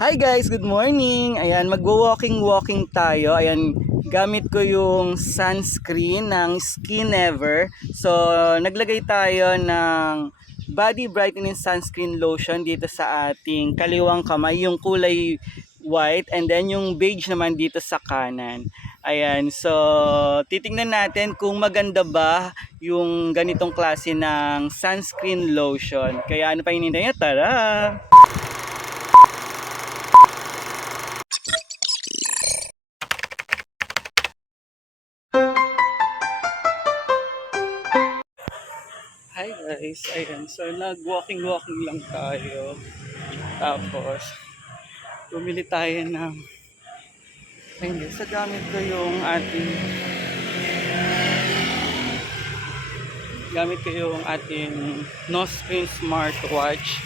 Hi guys, good morning. Ayan, magwo-walking tayo. Ayan, gamit ko yung sunscreen ng Skin Never. So, naglagay tayo ng body brightening sunscreen lotion dito sa ating kaliwang kamay, yung kulay white, and then yung beige naman dito sa kanan. Ayan, so titingnan natin kung maganda ba yung ganitong klase ng sunscreen lotion. Kaya ano pa hinihintay nyo? Tara! Hi guys, ayan. So nag-walking lang tayo. Tapos bumili tayo ng hindi, sa gamit ko yung ating Noscreen smartwatch.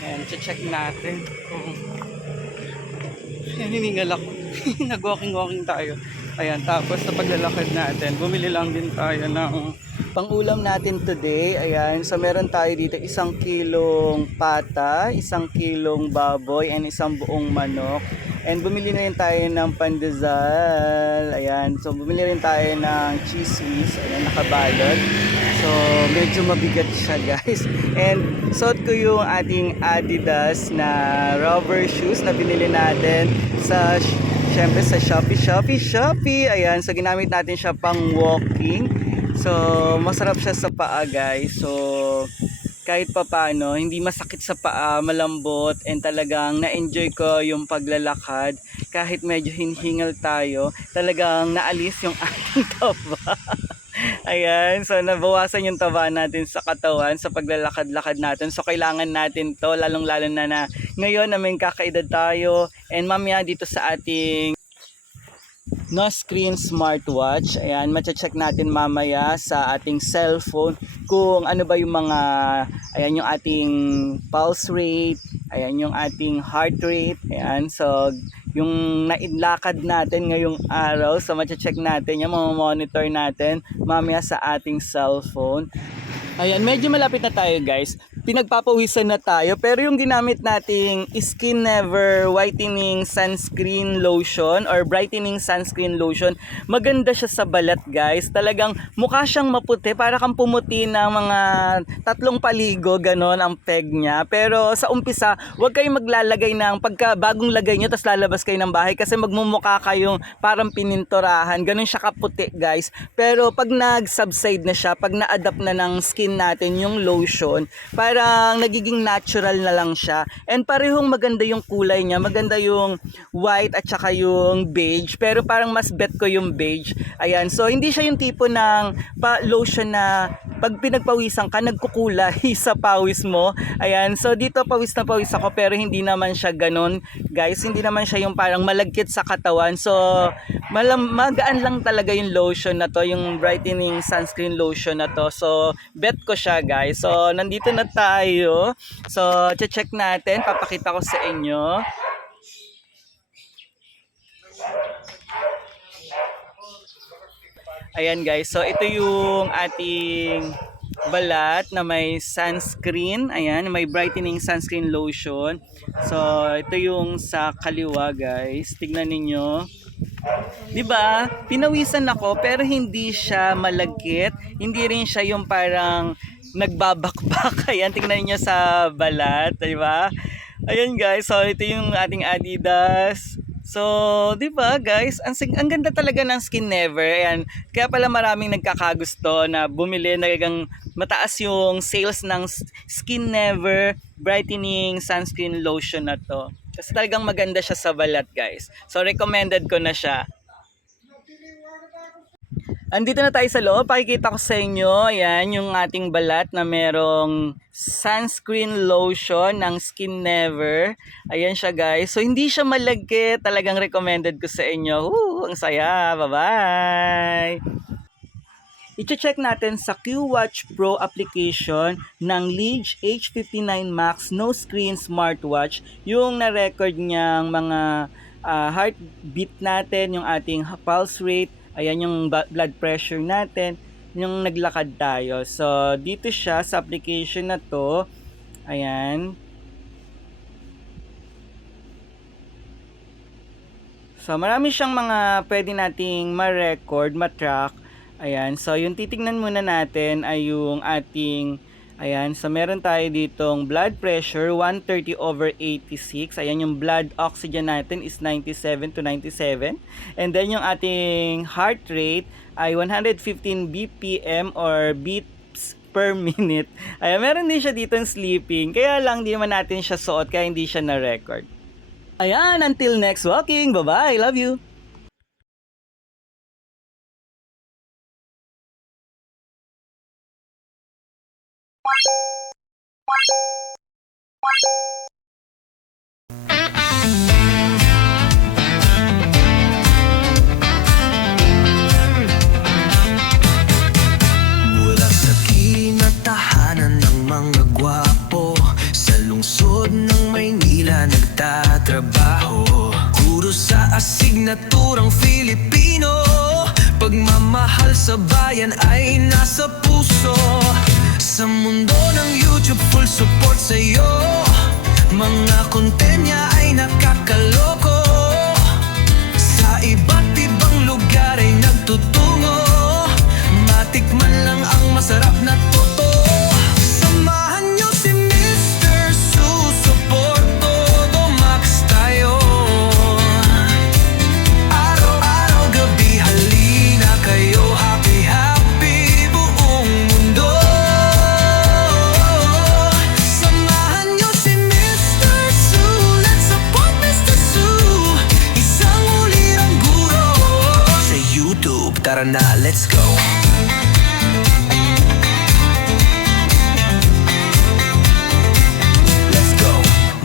And check natin kung hiningal ako. Nag-walking tayo. Ayan, tapos sa paglalakad natin, bumili lang din tayo ng pang-ulam natin today. Ayan, so meron tayo dito 1 kilong pata, 1 kilong baboy, and 1 buong manok. And bumili na rin tayo ng pandesal. Ayan, so bumili rin tayo ng cheese whiz. Ayan, nakabalot. So medyo mabigat siya guys. And suot ko yung ating Adidas na rubber shoes na binili natin sa syempre sa Shopee. Ayan, so ginamit natin siya pang walking. So masarap siya sa paa guys. So kahit pa paano, hindi masakit sa paa, malambot, and talagang na-enjoy ko yung paglalakad. Kahit medyo hinhingal tayo, talagang naalis yung ating taba. Ayan, so nabawasan yung taba natin sa katawan sa paglalakad-lakad natin. So kailangan natin to, lalong-lalo na ngayon na may kakaedad tayo. And mamaya dito sa ating Noscreen smartwatch, ayan, mache-check natin mamaya sa ating cellphone kung ano ba yung mga, ayan, yung ating pulse rate, ayan, yung ating heart rate, ayan, so yung nailakad natin ngayong araw, so mache-check natin yan, monitor natin mamaya sa ating cellphone. Ayan, medyo malapit na tayo guys. Pinagpapawisan na tayo. Pero yung ginamit nating Skin Never Whitening Sunscreen Lotion or Brightening Sunscreen Lotion, maganda siya sa balat guys. Talagang mukha siyang maputi. Para kang pumuti ng mga 3 paligo, ganon ang peg niya. Pero sa umpisa, huwag kayong maglalagay ng pagka bagong lagay nyo, tapos lalabas kayo ng bahay kasi magmumukha kayong parang pininturahan. Ganon siya kaputi guys. Pero pag nag-subside na siya, pag na-adapt na ng skin natin yung lotion, parang nagiging natural na lang siya. And parehong maganda yung kulay niya, maganda yung white at saka yung beige, pero parang mas bet ko yung beige. Ayan, so hindi siya yung tipo ng lotion na pag pinagpawisan ka, nagkukulay sa pawis mo. Ayan, so dito pawis na pawis ako, pero hindi naman siya ganon guys, hindi naman siya yung parang malagkit sa katawan. So magaan lang talaga yung lotion na to, yung brightening sunscreen lotion na to. So bet ko siya guys. So nandito na tayo. So check natin, papakita ko sa inyo. Ayan guys, so ito yung ating balat na may sunscreen. Ayan, may brightening sunscreen lotion. So ito yung sa kaliwa guys. Tignan ninyo. 'Di ba? Pinawisan ako pero hindi siya malagkit. Hindi rin siya yung parang nagbabakbak. Ayan, tingnan niyo sa balat, 'di ba? Ayan guys, so ito yung ating Adidas. So, 'di ba guys, ang ganda talaga ng Skin Never. Ayan, kaya pala maraming nagkakagusto na bumili, nagagang mataas yung sales ng Skin Never brightening sunscreen lotion na to. Kasi talagang maganda siya sa balat guys. So recommended ko na siya. Andito na tayo sa loob. Pakikita ko sa inyo. Ayan, yung ating balat na merong sunscreen lotion ng Skin Never. Ayan siya guys. So hindi siya malagkit. Talagang recommended ko sa inyo. Ang saya. Bye-bye! I-check natin sa QWatch Pro application ng Lige H59 Max No Screen Smartwatch yung na-record niyang mga heartbeat natin, yung ating pulse rate, ayan yung blood pressure natin, yung naglakad tayo. So dito siya sa application na to. Ayan. So, marami siyang mga pwede nating ma-record, ma-track. Ayan. So, yung titignan muna natin ay yung ating, ayan. So, meron tayo ditong blood pressure, 130/86. Ayan, yung blood oxygen natin is 97 to 97. And then, yung ating heart rate ay 115 BPM or beats per minute. Ayan, meron din siya dito sleeping. Kaya lang, di naman natin siya suot, kaya hindi siya na-record. Ayan, until next walking. Bye-bye. Love you. Mula sa kinatahanan ng mga gwapo, sa lungsod ng Maynila nagtatrabaho. Guro sa asignaturang Filipino, pagmamahal sa bayan ay nasa puso. Sa mundo ng YouTube, full support sa'yo. Mga content niya ay nakakaloko. Sa iba't ibang lugar ay nagtutungo. Matikman lang ang masarap na totoo. Samahan niyo si Mr. Susuport, todo max tayo. Araw-araw, gabi, halina kayo. Happy, happy buong mundo. Samahan niyo si Mr. Su. Let's support Mr. Su. Isang ulirang guro. Sa YouTube, tara na, let's go.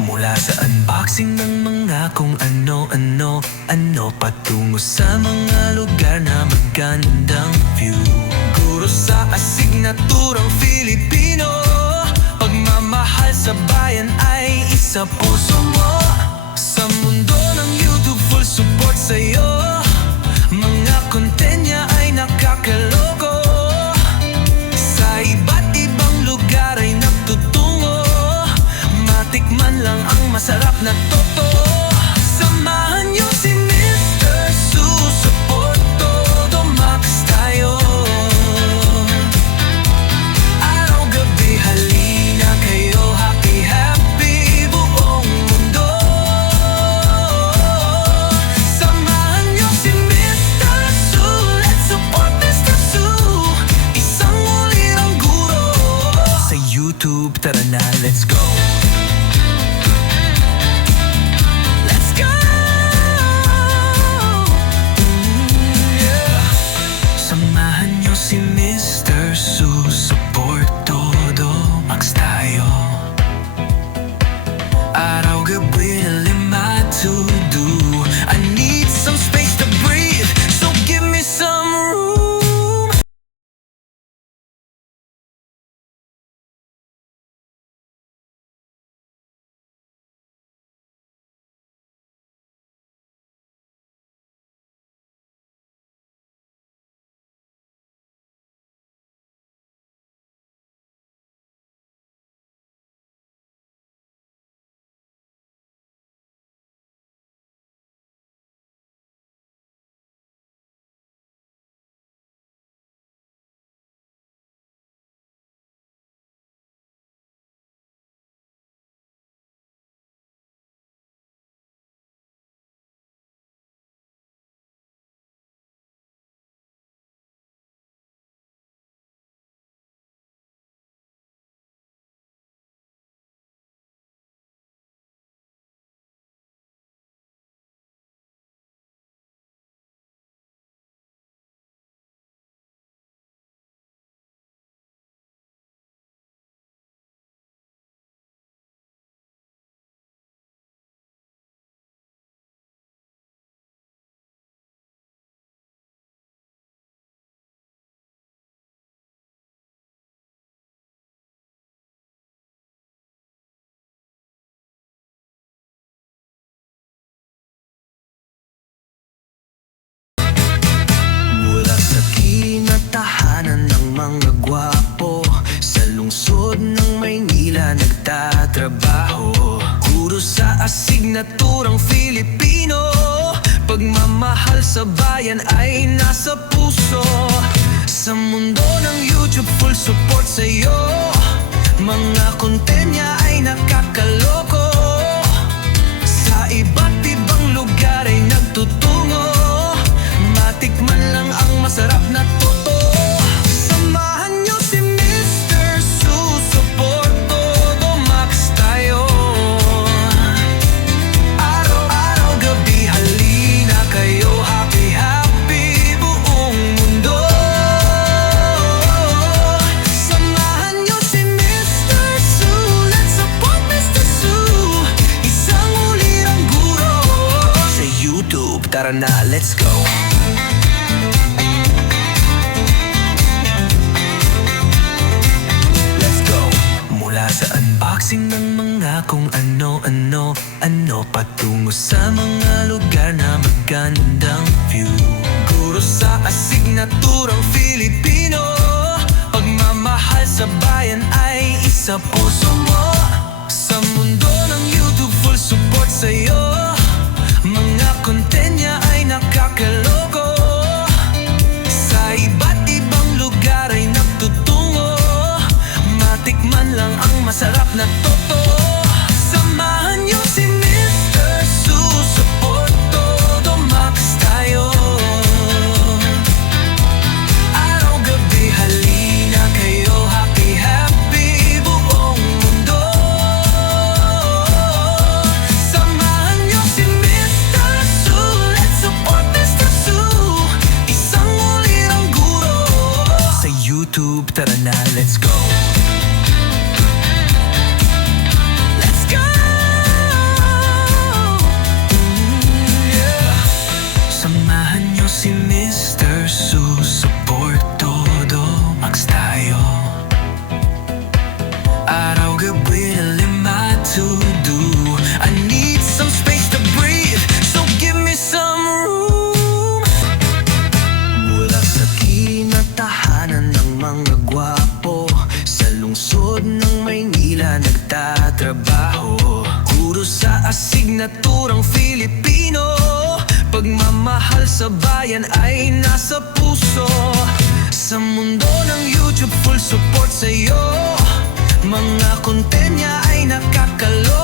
Mula sa unboxing ng mga kung ano-ano, patungo sa mga lugar na magandang view. Guro sa asignaturang Filipino, pagmamahal sa bayan ay isa puso mo. Sa mundo ng YouTube, full support sa'yo. Mga content niya ay nakakaloko. Sa iba't ibang lugar ay nagtutungo. Matikman lang ang masarap na totoo. Samahan niyo si Mr. Susuport, todo max tayo. Araw-gabi, halina kayo. Happy, happy buong mundo. Samahan niyo si Mr. Su. Let's support Mr. Su. Isang ulirang guro. Sa YouTube, tara na, let's go. Si Mr. Susuport, todo max tayo. Araw-gabi na lima to do. I need some space to breathe, so give me some room. nagtatrabaho. Guro sa asignaturang Filipino, Pagmamahal sa bayan ay nasa puso. Sa mundo ng YouTube, full support sa'yo. Mga content niya ay nakakaloko. Sa iba't ibang lugar ay nagtutungo. Matikman lang ang masarap na totoo. Samahan niyo si Mr. Susuport, todo max tayo. Araw-araw, gabi, halina kayo. Happy, happy buong mundo. Samahan niyo si Mr. Su. Let's support Mr. Su. Isang ulirang guro. Sa YouTube, tara na, let's go. Mula sa unboxing ng mga kung ano-ano patungo sa mga lugar na magandang view. Guro sa asignaturang Filipino. Pagmamahal sa bayan ay isa puso mo. Sa mundo ng YouTube, full support sa'yo. Mga content niya ay nakakaloko. Sa iba't ibang lugar ay nagtutungo. Matikman lang ang masarap na totoo. Samahan niyo si Mr. Susuport, todo max tayo. Araw-gabi, halina kayo. Happy, happy buong mundo. Samahan niyo si Mr. Su. Let's support Mr. Su. Isang ulirang guro. Sa YouTube, tara na, let's go. Si Mr. Susuport, todo max tayo. Araw-gabi na lima to do. I need some space to breathe, so give me some room. Mula sa kinatahanan ng mga gwapo, sa lungsod ng Maynila nagtatrabaho. Guro sa asignaturang Filipino. Pagmamahal sa bayan ay nasa puso. Sa mundo ng YouTube, full support sa'yo. Mga content niya ay nakakalo.